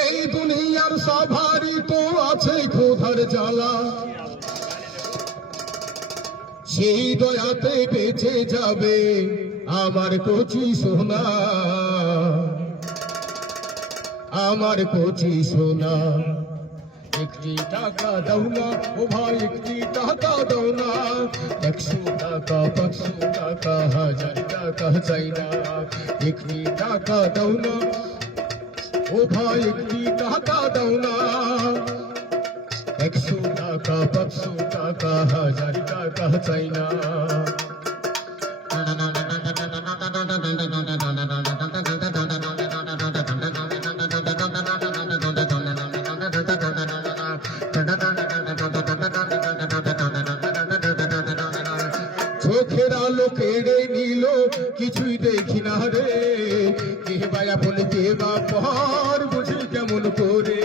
এই দুনিয়ার সবারই তো আছে ক্ষুধার জ্বালা, সেই দয়াতে বেঁচে যাবে আমার কচি সোনা, আমার কচি সোনা। একটি টাকা দাও না ও ভাই, একটি টাকা দাও না, 100 টাকা 500 টাকা 1000 টাকা চাই না। একটি টাকা দাও না ও ভাই, একটি টাকা দাও না, 100 টাকা 500 টাকা 1000 টাকা চাই না। চোখের আলো কেড়ে নিল, কিছুই দেখি না রে, কে বা আপন কে বা পর বুঝি কেমন করে।